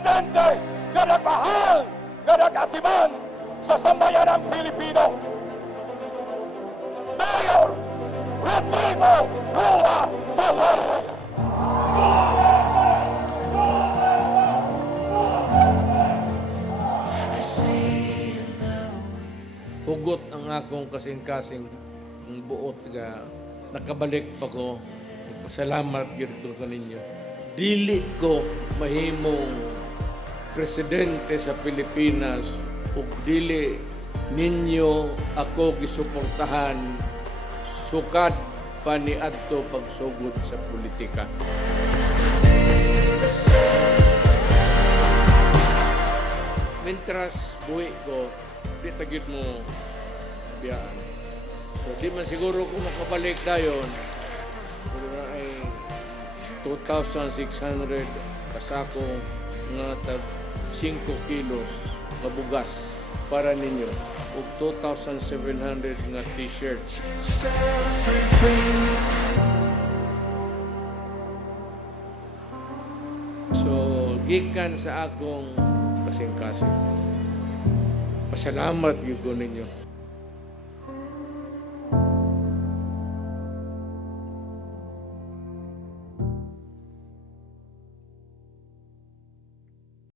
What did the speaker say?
presidente nga nagmahal, nga nag-atiman sa sambayanang Pilipino. Mayor Rodrigo Roa Duterte. Hugot ang akong kasing-kasing ang buot nga nakabalik pa ko. Pasalamat gyud ko sa ninyo. Dili ko mahimong presidente sa Pilipinas ug dili ninyo ako gisuportahan sukad pa ni adto pagsugod sa politika. Mientras buhi ko, di tagid mo biyaan. So di man siguro kung makabalik dayon, pero na ay 2,600 kasako nga tag 5 kilos nga bugas para ninyo ug 2,700 nga t-shirt. So gikan sa akong kasing-kasing. Pasalamat gyud ko ninyo.